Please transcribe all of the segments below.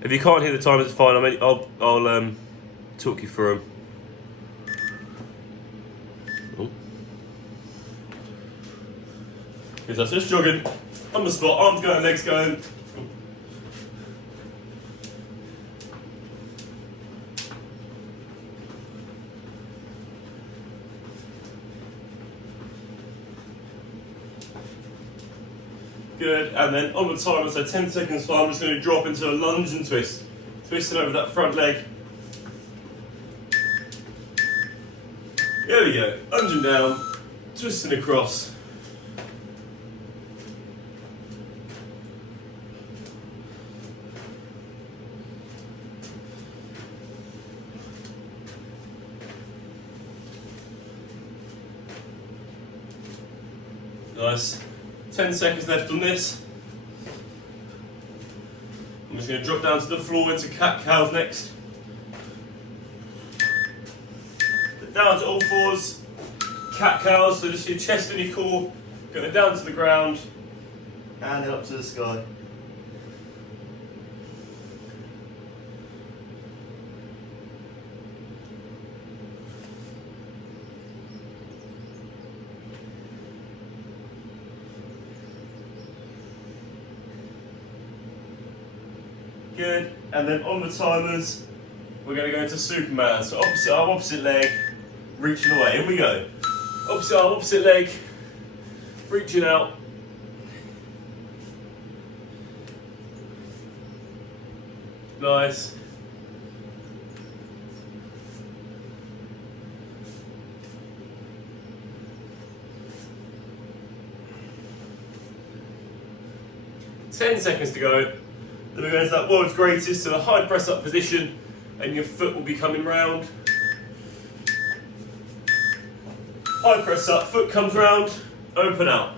If you can't hear the time, it's fine. I'll talk you through them. So that's just jogging on the spot, arms going, legs going. Good, and then on the timer, so 10 seconds far, I'm just going to drop into a lunge and twist. Twisting over that front leg. There we go, lunging down, twisting across. Nice. 10 seconds left on this. I'm just going to drop down to the floor into cat-cows next. Down to all fours, cat-cows, so just your chest and your core, going down to the ground, and then up to the sky. Good, and then on the timers, we're going to go into Superman. So opposite arm, opposite leg, reaching away. In we go. Opposite arm, opposite leg, reaching out. Nice. Ten seconds to go. Then we're going to that world's greatest, so the high press up position, and your foot will be coming round. High press up, foot comes round, open out.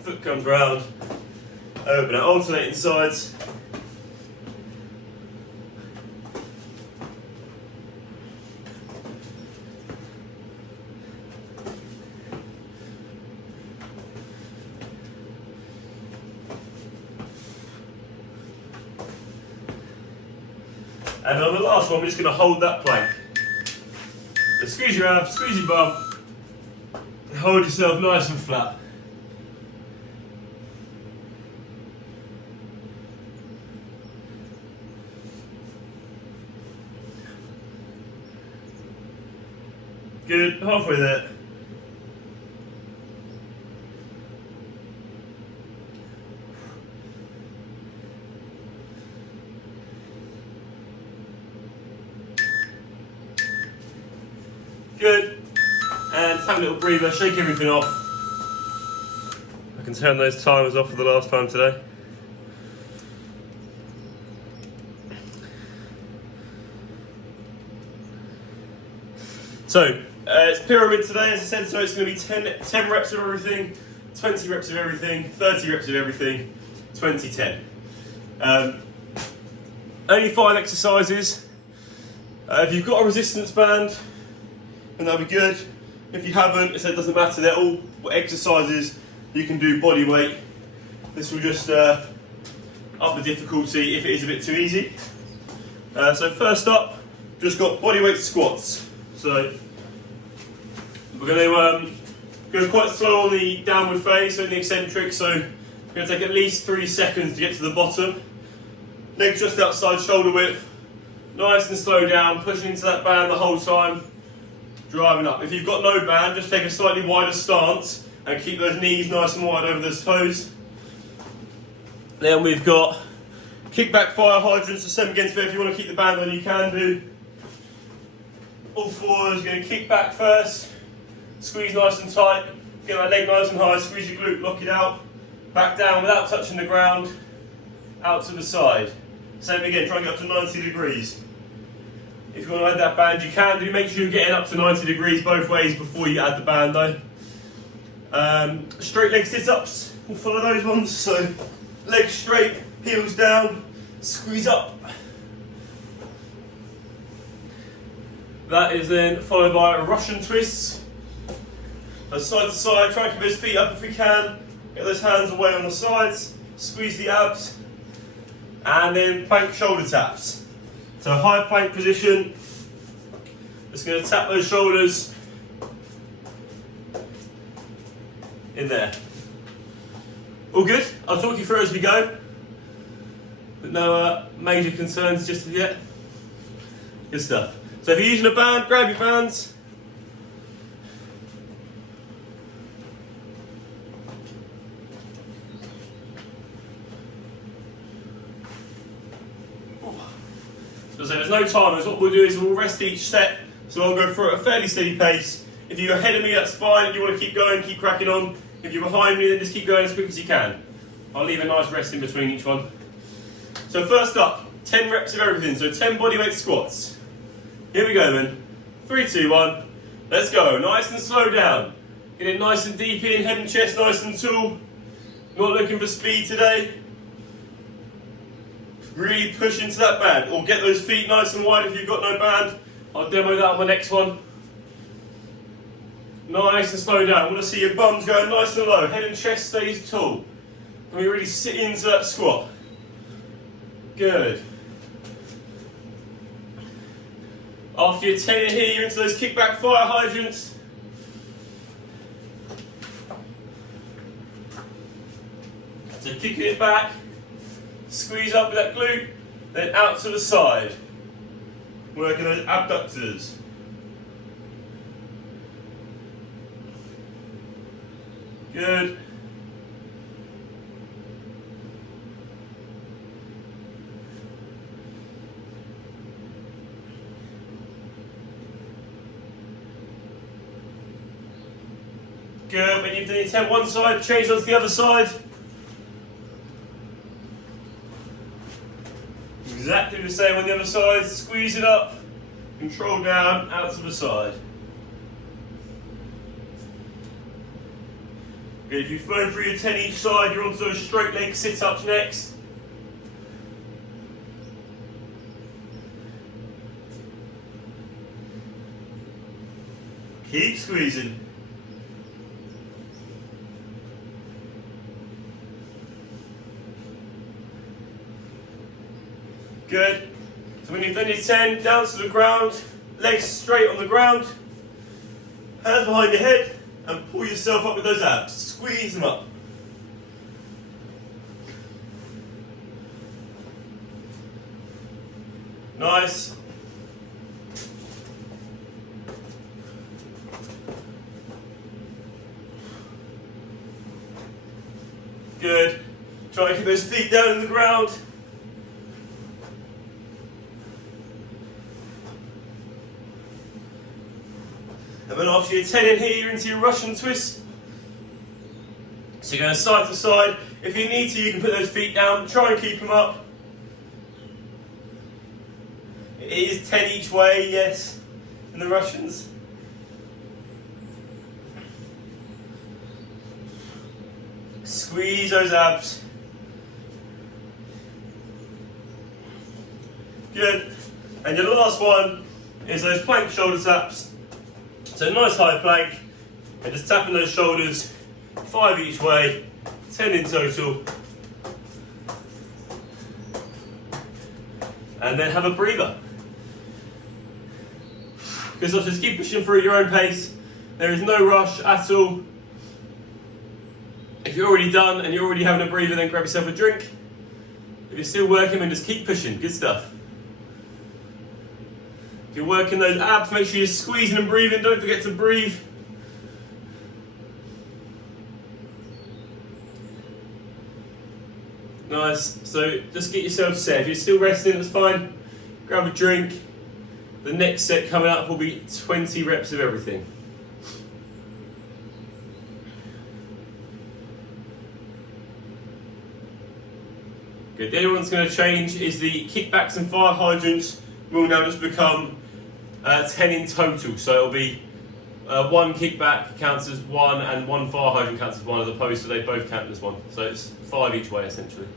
Foot comes round, open out, alternating sides. And on the last one, we're just going to hold that plank. So squeeze your abs, squeeze your bum, and hold yourself nice and flat. Good, halfway there. Good, and have a little breather, shake everything off. I can turn those timers off for the last time today. So, it's pyramid today, as I said, so it's going to be 10 reps of everything, 20 reps of everything, 30 reps of everything, 20, 10. Only 5 exercises. If you've got a resistance band, then that'll be good. If you haven't, it doesn't matter, they're all exercises you can do body weight. This will just up the difficulty if it is a bit too easy. So first up, just got body weight squats. So we're going to go quite slow on the downward phase, so in the eccentric, so we're going to take at least 3 seconds to get to the bottom. Legs just outside shoulder width, nice and slow down, pushing into that band the whole time, driving up. If you've got no band, just take a slightly wider stance and keep those knees nice and wide over those toes. Then we've got kickback fire hydrants, so same against there. If you want to keep the band on, you can do. All fours, going to kick back first, squeeze nice and tight, get that leg nice and high, squeeze your glute, lock it out, back down without touching the ground, out to the side. Same again, try and get up to 90 degrees. If you want to add that band, you can do. Make sure you're getting up to 90 degrees both ways before you add the band though. Straight leg sit-ups, we'll follow those ones. So legs straight, heels down, squeeze up. That is then followed by Russian twists. So side to side, try and keep those feet up if we can. Get those hands away on the sides, squeeze the abs. and then plank shoulder taps. So high plank position, just going to tap those shoulders in there. All good? I'll talk you through as we go, but no major concerns just yet. Good stuff. So if you're using a band, grab your bands. So there's no timers. What we'll do is we'll rest each set. So I'll go through at a fairly steady pace. If you're ahead of me, that's fine. If you want to keep going, keep cracking on. If you're behind me, then just keep going as quick as you can. I'll leave a nice rest in between each one. So first up, 10 reps of everything. So 10 bodyweight squats. Here we go then. 3, 2, 1. Let's go. Nice and slow down. Get it nice and deep in, head and chest nice and tall. Not looking for speed today. Really push into that band, or get those feet nice and wide if you've got no band. I'll demo that on the next one. Nice and slow down. I want to see your bums going nice and low. Head and chest stays tall. And we really sit into that squat. Good. After your 10 in here, you're into those kickback fire hydrants. So kicking it back. Squeeze up with that glute, then out to the side. Working those abductors. Good. Good. When you've done your 10 one side, change onto the other side. Exactly the same on the other side. Squeeze it up, control down, out to the side. Okay, if you've flown through your 10 each side, you're onto those straight leg sit-ups next. Keep squeezing. Good. So when you've done your 10, down to the ground, legs straight on the ground, hands behind your head, and pull yourself up with those abs. Squeeze them up. Nice. Good. Try to keep those feet down on the ground. And then after your 10 in here, you're into your Russian twist. So you're going side to side. If you need to, you can put those feet down. Try and keep them up. It is 10 each way, yes, in the Russians. Squeeze those abs. Good. And your last one is those plank shoulder taps. So nice high plank, and just tapping those shoulders, 5 each way, 10 in total. And then have a breather. Because just keep pushing through at your own pace. There is no rush at all. If you're already done and you're already having a breather, then grab yourself a drink. If you're still working, then just keep pushing. Good stuff. If you're working those abs, make sure you're squeezing and breathing. Don't forget to breathe. Nice. So just get yourself set. If you're still resting, that's fine. Grab a drink. The next set coming up will be 20 reps of everything. Good. The only one that's going to change is the kickbacks and fire hydrants will now just become 10 in total. So it'll be 1 kickback counts as 1 and 1 fire hydrant counts as 1, as opposed to they both count as 1. So it's 5 each way essentially.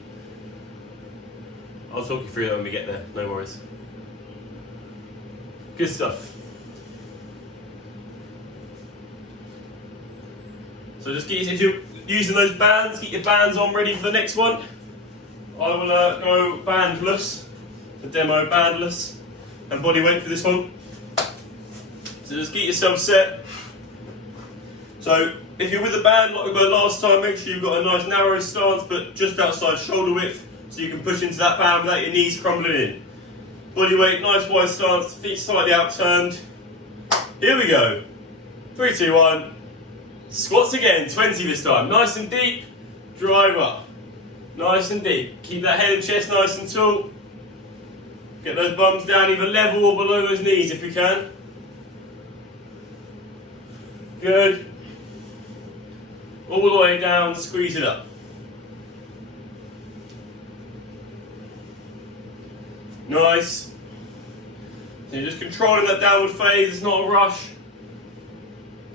I'll talk you through that when we get there, no worries. Good stuff. So just if you're using those bands, get your bands on ready for the next one. I will go bandless, the demo bandless, and body weight for this one. So just get yourself set. So if you're with a band like we got last time, make sure you've got a nice narrow stance, but just outside shoulder width, so you can push into that band without your knees crumbling in. Body weight, nice wide stance, feet slightly outturned. Here we go. 3, 2, 1. Squats again, 20 this time. Nice and deep, drive up. Nice and deep. Keep that head and chest nice and tall. Get those bums down either level or below those knees if you can. Good. All the way down, squeeze it up. Nice. So you're just controlling that downward phase, it's not a rush.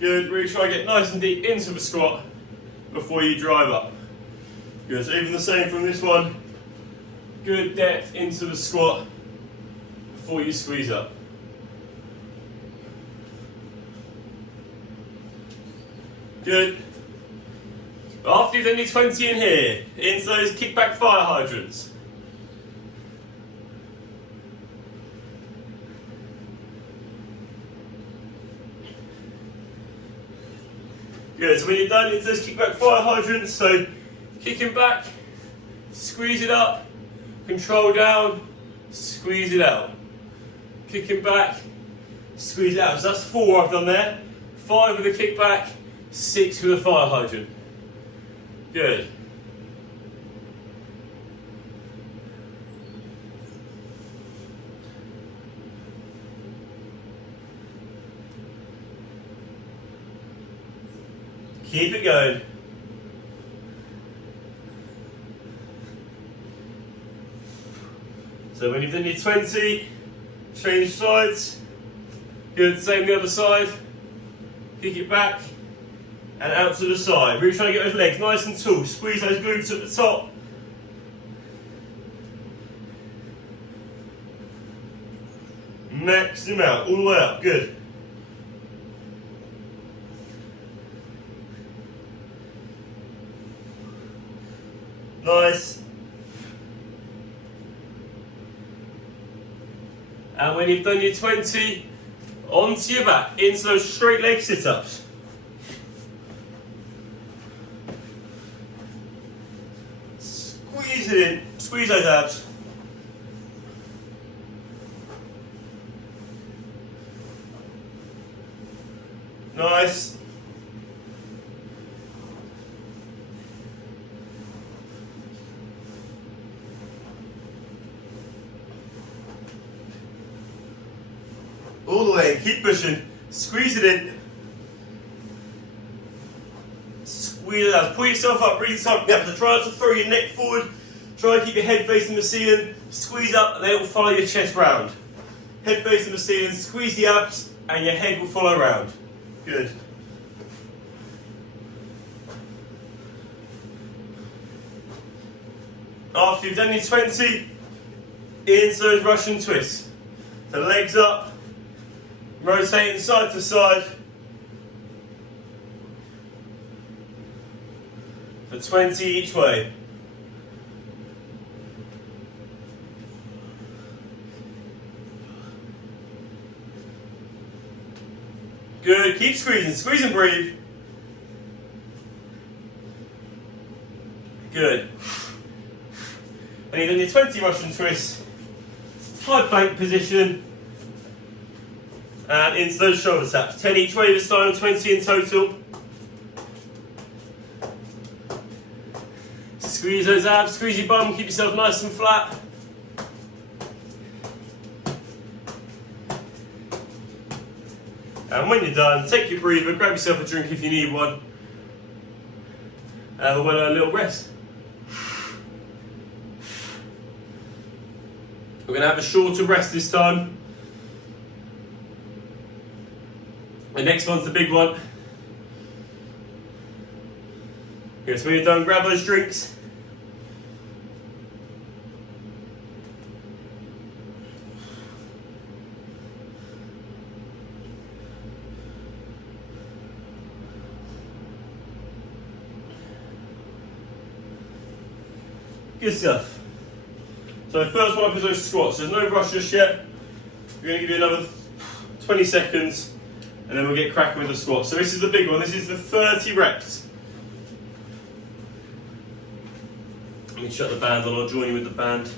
Good, really try and get nice and deep into the squat before you drive up. Good, so even the same from this one. Good depth into the squat before you squeeze up. Good. After you've done your 20 in here, into those kickback fire hydrants. Good, so when you're done, into those kickback fire hydrants, so kicking back, squeeze it up, control down, squeeze it out. Kicking back, squeeze it out. So that's 4 I've done there. 5 with a kickback, 6 with a fire hydrant. Good. Keep it going. So when you've done your 20, change sides. Good, same the other side. Kick it back and out to the side. Really trying to get those legs nice and tall. Squeeze those glutes at the top. Max them out, all the way up, good. Nice. And when you've done your 20, onto your back, into those straight leg sit-ups. Squeeze it in, squeeze those abs. Nice. All the way, keep pushing, squeeze it in. Squeeze it out, pull yourself up, really tight. Yeah, so try not to throw your neck forward. Try and keep your head facing the ceiling. Squeeze up and then it will follow your chest round. Head facing the ceiling, squeeze the abs and your head will follow round. Good. After you've done your 20, into those Russian twists. So legs up, rotating side to side for 20 each way. Good, keep squeezing, squeeze and breathe. Good. And you've done your 20 Russian twists, high plank position, and into those shoulder taps. 10 each way this time, 20 in total. Squeeze those abs, squeeze your bum, keep yourself nice and flat. And when you're done, take your breather, grab yourself a drink if you need one. And we'll have a little rest. We're going to have a shorter rest this time. The next one's the big one. Okay, so when you're done, grab those drinks. Good stuff. So first one up is those squats. There's no rush just yet. We're going to give you another 20 seconds and then we'll get cracking with the squats. So this is the big one. This is the 30 reps. Let me shut the band on. I'll join you with the band.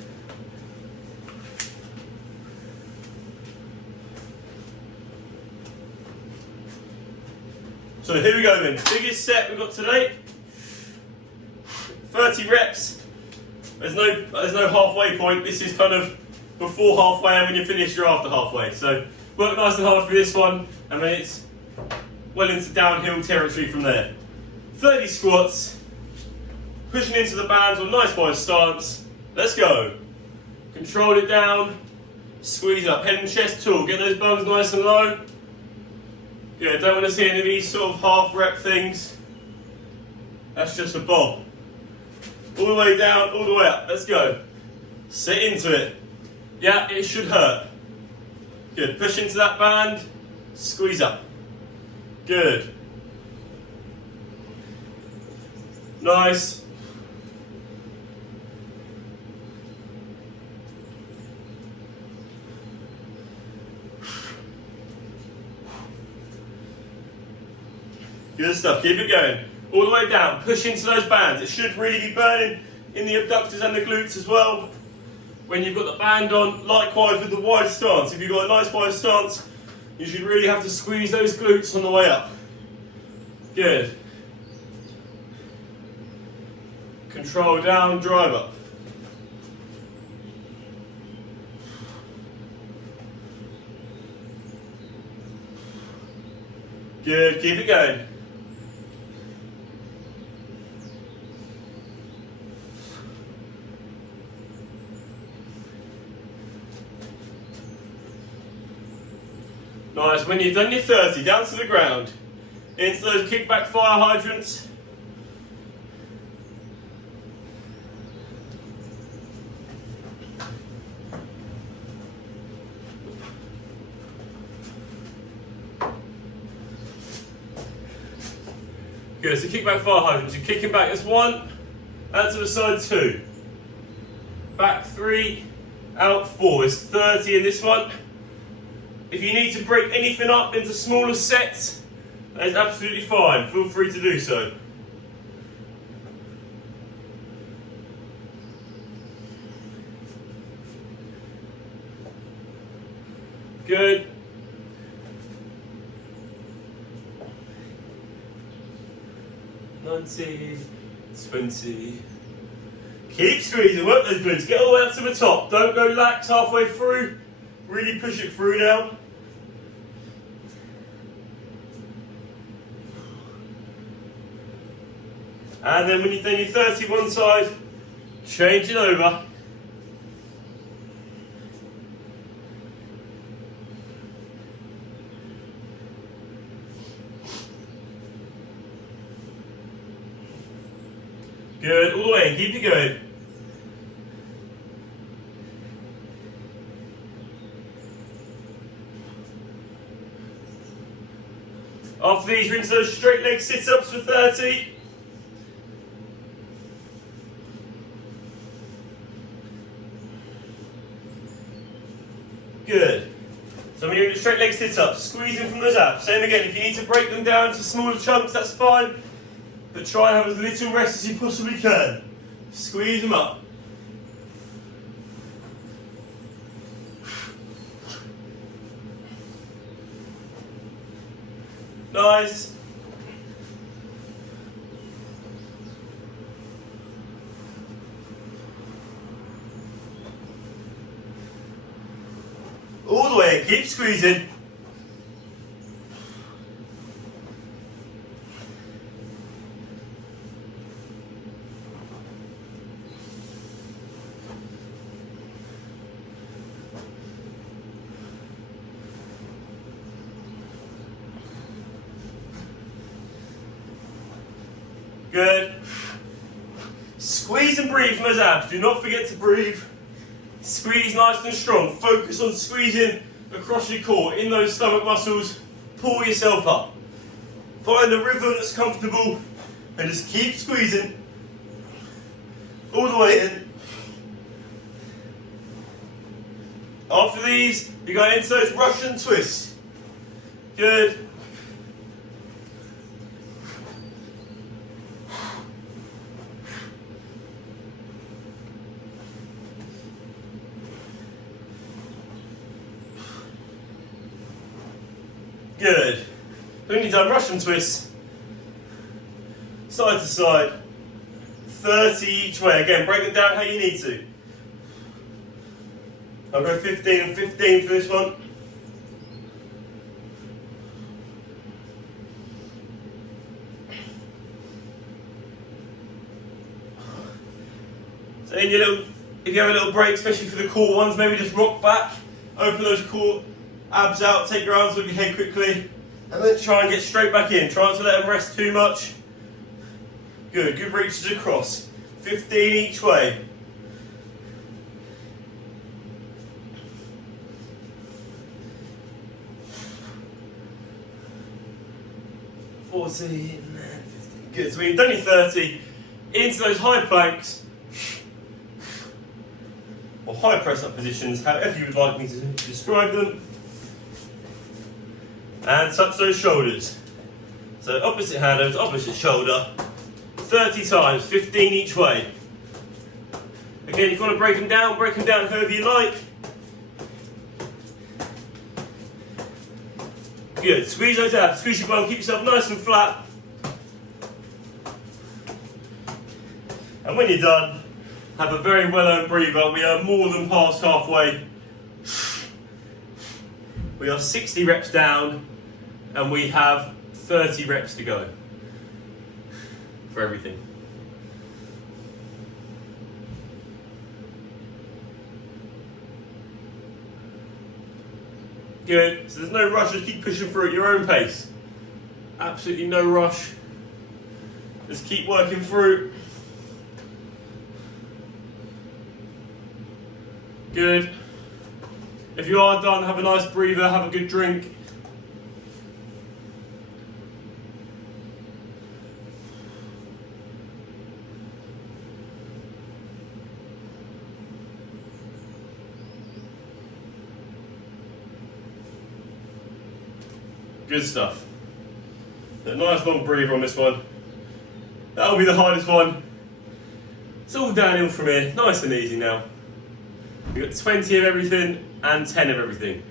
So here we go then. Biggest set we've got today. 30 reps. There's no halfway point. This is kind of before halfway, and when you're finished, you're after halfway. So work nice and hard for this one, and then it's well into downhill territory from there. 30 squats, pushing into the bands on nice wide stance. Let's go. Control it down. Squeeze up. Head and chest tall. Get those bums nice and low. Good. Don't want to see any of these sort of half rep things. That's just a bob. All the way down, all the way up. Let's go. Sit into it. Yeah, it should hurt. Good. Push into that band. Squeeze up. Good. Nice. Good stuff. Keep it going. All the way down. Push into those bands. It should really be burning in the abductors and the glutes as well. When you've got the band on, likewise with the wide stance. If you've got a nice wide stance, you should really have to squeeze those glutes on the way up. Good. Control down, drive up. Good. Keep it going. Nice. When you've done your 30, down to the ground, into those kickback fire hydrants. Good, so kickback fire hydrants. You're kicking back, that's 1, out to the side 2. Back 3, out 4. There's 30 in this one. If you need to break anything up into smaller sets, that is absolutely fine. Feel free to do so. Good. 90, 20. Keep squeezing, work those glutes. Get all the way up to the top. Don't go lax halfway through. Really push it through now. And then when you've done your 30 one side, change it over. Good, all the way in, keep it going. After these, rinse those straight leg sit-ups for 30. Good. So when you're in the straight leg sit-ups, squeezing from those abs. Same again, if you need to break them down to smaller chunks, that's fine. But try and have as little rest as you possibly can. Squeeze them up. Nice. All the way, keep squeezing. Good. Squeeze and breathe from those abs. Do not forget to breathe. Squeeze nice and strong. Focus on squeezing across your core, in those stomach muscles. Pull yourself up. Find a rhythm that's comfortable and just keep squeezing all the way in. After these, you're going into those Russian twists. Good. Good. When you've done Russian twists, side to side, 30 each way. Again, break them down how you need to. I'll go 15 and 15 for this one. So in your little, if you have a little break, especially for the core ones, maybe just rock back, open those core abs out, take your arms with your head quickly, and then try and get straight back in. Try not to let them rest too much. Good, good reaches across. 15 each way. And 15. Good, so when you've done your 30, into those high planks, or high press up positions, however you would like me to describe them, and touch those shoulders. So opposite hand over to opposite shoulder, 30 times, 15 each way. Again, if you want to break them down however you like. Good, squeeze those out, squeeze your bum, keep yourself nice and flat. And when you're done, have a very well-earned breather. We are more than past halfway. We are 60 reps down, and we have 30 reps to go for everything. Good, so there's no rush, just keep pushing through at your own pace. Absolutely no rush. Just keep working through. Good. If you are done, have a nice breather, have a good drink. Good stuff. A nice long breather on this one. That'll be the hardest one. It's all downhill from here, nice and easy now. We've got 20 of everything and 10 of everything.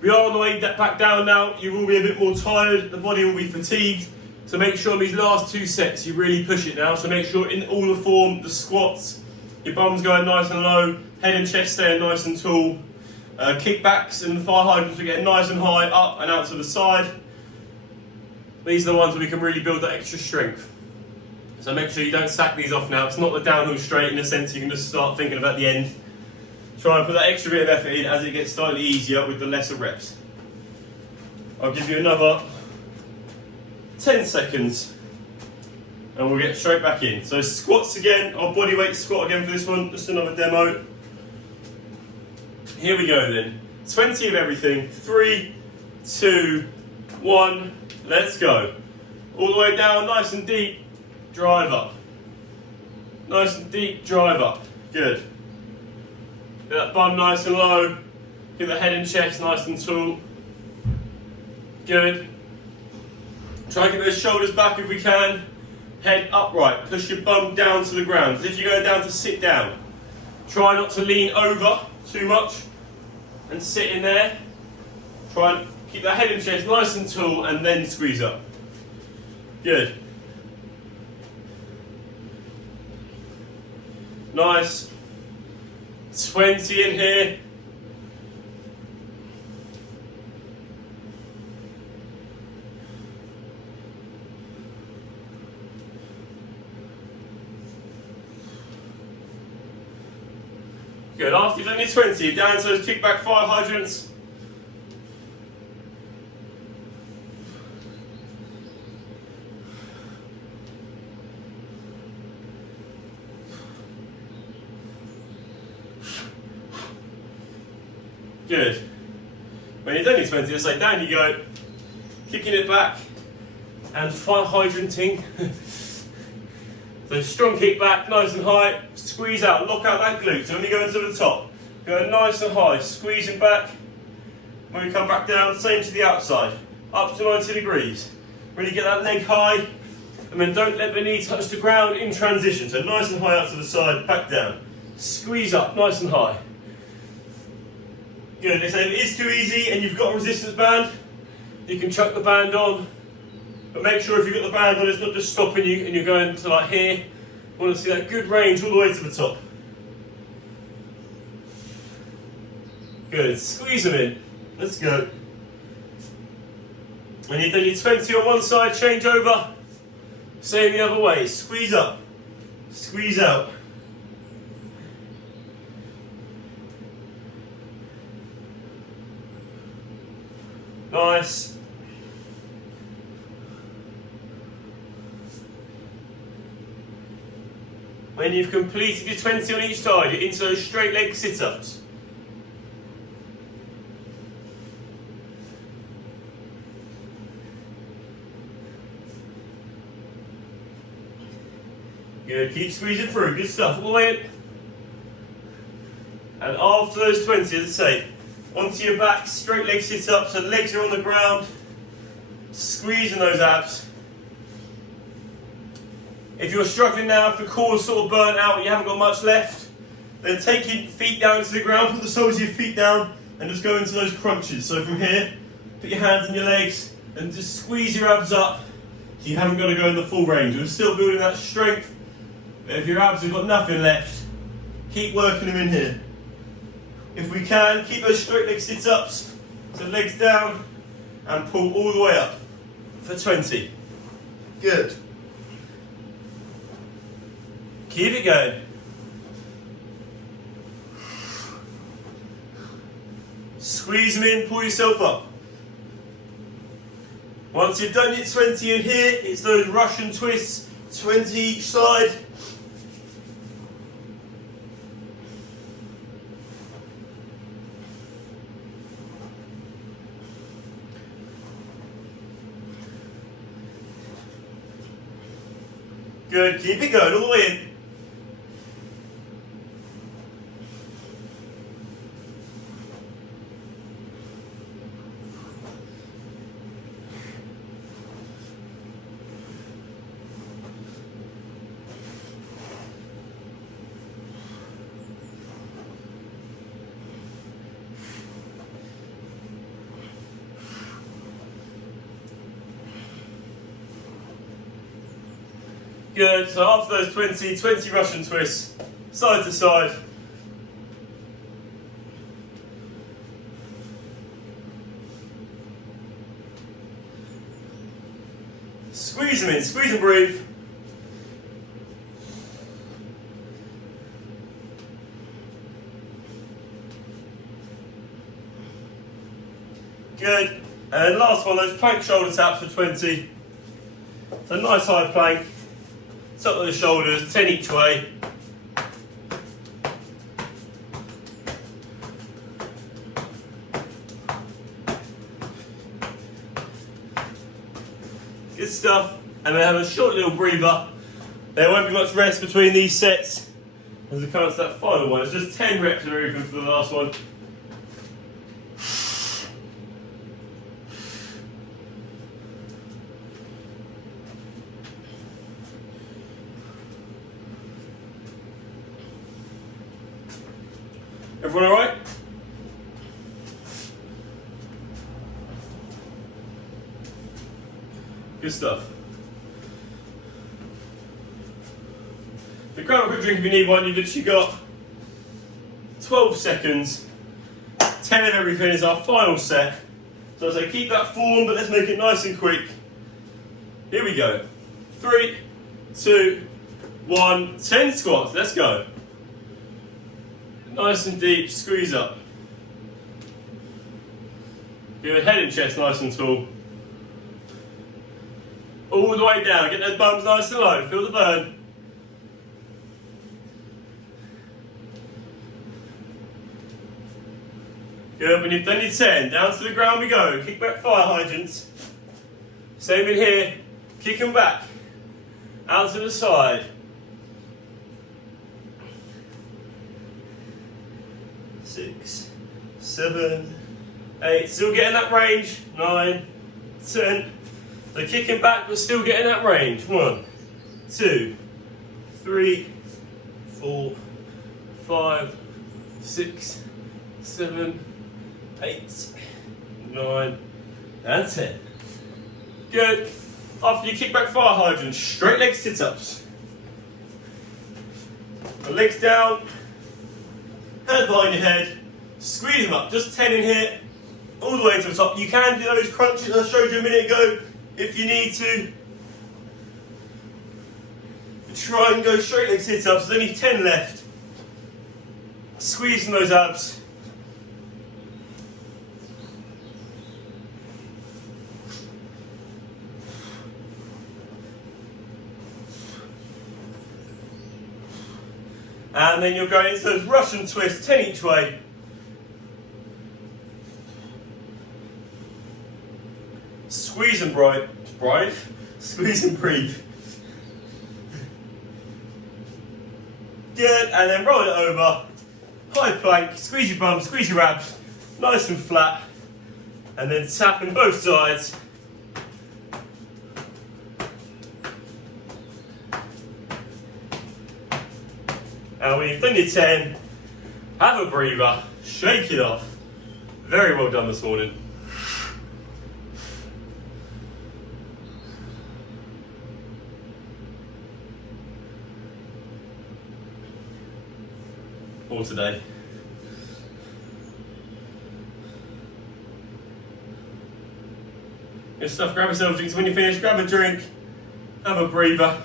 We are on the way back down now. You will be a bit more tired, the body will be fatigued. So make sure in these last 2 sets you really push it now. So make sure in all the form, the squats, your bum's going nice and low, head and chest staying nice and tall. Kickbacks and thigh hydrants are getting nice and high, up and out to the side. These are the ones where we can really build that extra strength. So make sure you don't sack these off now. It's not the downhill straight in a sense you can just start thinking about the end. Try and put that extra bit of effort in as it gets slightly easier with the lesser reps. I'll give you another 10 seconds and we'll get straight back in. So squats again, our body weight squat again for this one, just another demo. Here we go then. 20 of everything. 3, 2, 1, let's go. All the way down, nice and deep, drive up. Nice and deep, drive up. Good. Get that bum nice and low. Get the head and chest nice and tall. Good. Try and get those shoulders back if we can. Head upright. Push your bum down to the ground. As if you're going down to sit down. Try not to lean over too much and sit in there. Try and keep that head and chest nice and tall and then squeeze up. Good. Nice. 20 in here. Good, after you've done your 20, down to those kickback fire hydrants. Good. When you've done your 20, just like down you go, kicking it back and fire hydranting. So strong kick back, nice and high, squeeze out, lock out that glute. So when you go into the top, Go nice and high, squeezing back. When we come back down, same to the outside, up to 90 degrees. Really get that leg high, and then don't let the knee touch the ground in transition. So nice and high out to the side, back down. Squeeze up, nice and high. Good, if it is too easy and you've got a resistance band, you can chuck the band on. But make sure if you've got the band on, it's not just stopping you and you're going to like here. You want to see that good range all the way to the top. Good, squeeze them in. Let's go. And you've done your 20 on one side, change over. Same the other way, squeeze up, squeeze out. Nice. When you've completed your 20 on each side, you're into those straight leg sit-ups. Good, keep squeezing through, good stuff, all the way in. And after those 20, as I say, onto your back, straight leg sit-up, so the legs are on the ground, squeezing those abs. If you're struggling now, if the core is sort of burnt out and you haven't got much left, then take your feet down to the ground, put the soles of your feet down, and just go into those crunches. So from here, put your hands on your legs, and just squeeze your abs up, so you haven't got to go in the full range. We're still building that strength, but if your abs have got nothing left, keep working them in here. If we can, keep those straight leg sit-ups, so legs down, and pull all the way up for 20. Good. Keep it going. Squeeze them in, pull yourself up. Once you've done your 20 in here, it's those Russian twists, 20 each side. Good, keep it going all the way in. Good, so after those 20 Russian twists, side to side. Squeeze them in, squeeze and breathe. Good, and last one, those plank shoulder taps for 20. So nice high plank. Top of the shoulders, 10 each way. Good stuff. And then have a short little breather. There won't be much rest between these sets as we come to that final one. It's just 10 reps of everything for the last one. Everyone all right? Good stuff. The grab a quick drink if you need one. You've literally got 12 seconds. 10 of everything is our final set. So as I keep that form, but let's make it nice and quick. Here we go. 3, 2, 1. 10 squats. Let's go. Nice and deep, squeeze up. Your head and chest nice and tall. All the way down, get those bums nice and low, feel the burn. Good, when you've done your 10, down to the ground we go. Kick back fire hydrants. Same in here, kick them back. Out to the side. 6, 7, 8. Still getting that range. 9, 10. So kicking back, but still getting that range. 1, 2, 3, 4, 5, 6, 7, 8, 9, and 10. Good. After you kick back fire hydrant, straight leg sit-ups. The legs down, hands behind your head, squeeze them up, just 10 in here, all the way to the top. You can do those crunches I showed you a minute ago if you need to. Try and go straight leg sit-ups, there's only 10 left. Squeezing those abs. And then you're going into those Russian twists, 10 each way. Squeeze and breathe. Squeeze and breathe. Good, and then roll it over. High plank, squeeze your bum, squeeze your abs, nice and flat. And then tapping both sides. And when you've done your 10, have a breather, shake it off. Very well done this morning. Or today. Good stuff, grab yourself a drink. So when you finish, grab a drink, have a breather.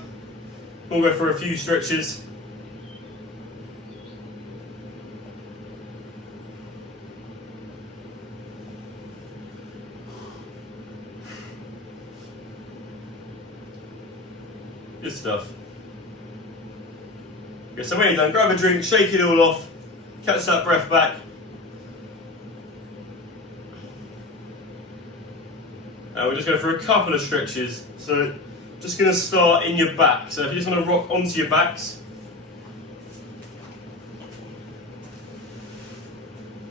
We'll go for a few stretches. Good stuff. Okay, so when you're done, grab a drink, shake it all off, catch that breath back. And we're just going for a couple of stretches. So just going to start in your back. So if you just want to rock onto your backs.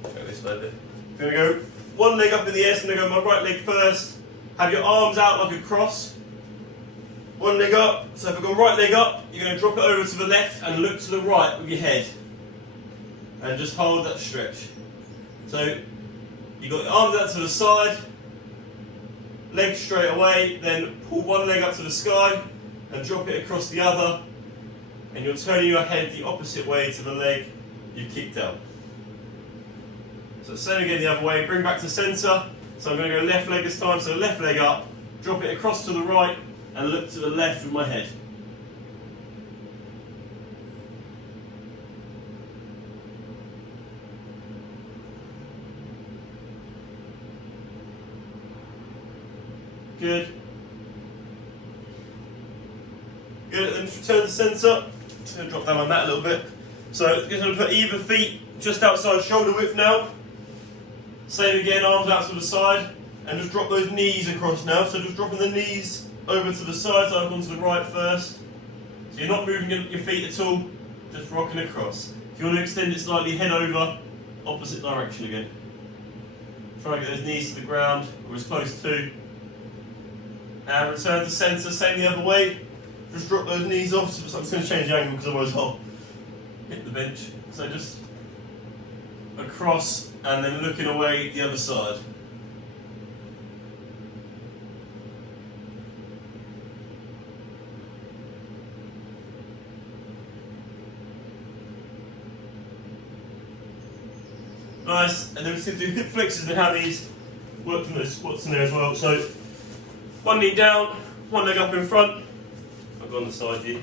Go this way a bit. I'm going to go one leg up in the air, so I'm going to go my right leg first. Have your arms out like a cross. One leg up, so if I've got right leg up, you're going to drop it over to the left and look to the right with your head. And just hold that stretch. So, you've got your arms out to the side, legs straight away, then pull one leg up to the sky and drop it across the other. And you're turning your head the opposite way to the leg you've kicked out. So same again the other way, bring back to centre. So I'm going to go left leg this time, so left leg up, drop it across to the right, and look to the left with my head. Good. Good, then return to centre. Just going to drop down my mat a little bit. So I'm just going to put either feet just outside shoulder width now. Same again, arms out to the side. And just drop those knees across now. So just dropping the knees over to the side, so I've gone to the right first. So you're not moving your feet at all, just rocking across. If you want to extend it slightly, head over, opposite direction again. Try and get those knees to the ground, or as close to. And return to centre, same the other way. Just drop those knees off, so I'm just going to change the angle because otherwise I'll hit the bench. So just across, and then looking away the other side. Nice, and then we're just going to do hip flexors and how these work from those squats in there as well. So, one knee down, one leg up in front. I'll go on the side here.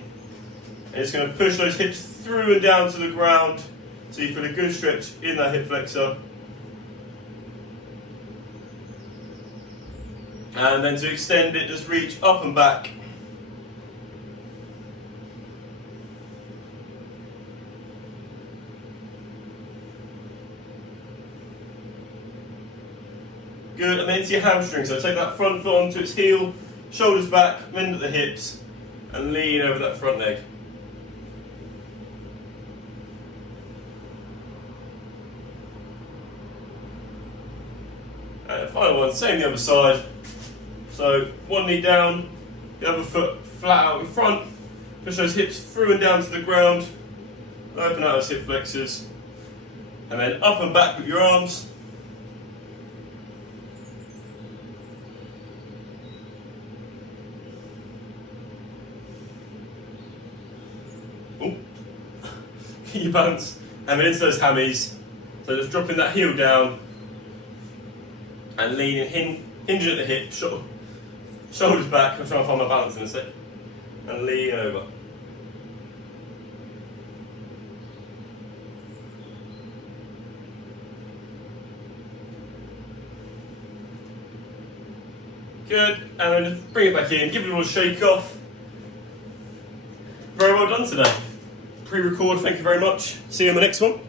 And it's going to push those hips through and down to the ground so you feel a good stretch in that hip flexor. And then to extend it, just reach up and back. Good, and then to your hamstring. So take that front foot onto its heel, shoulders back, bend at the hips, and lean over that front leg. final one, same the other side. So one knee down, the other foot flat out in front. Push those hips through and down to the ground. Open out those hip flexors. And then up and back with your arms. Ooh. Get your balance. And then into those hammies. So just dropping that heel down and leaning, hinging at the hip, shoulders back. I'm trying to find my balance in a sec. And lean over. Good, and then just bring it back in, give it a little shake off. Very well done today. Pre-record, thank you very much. See you in the next one.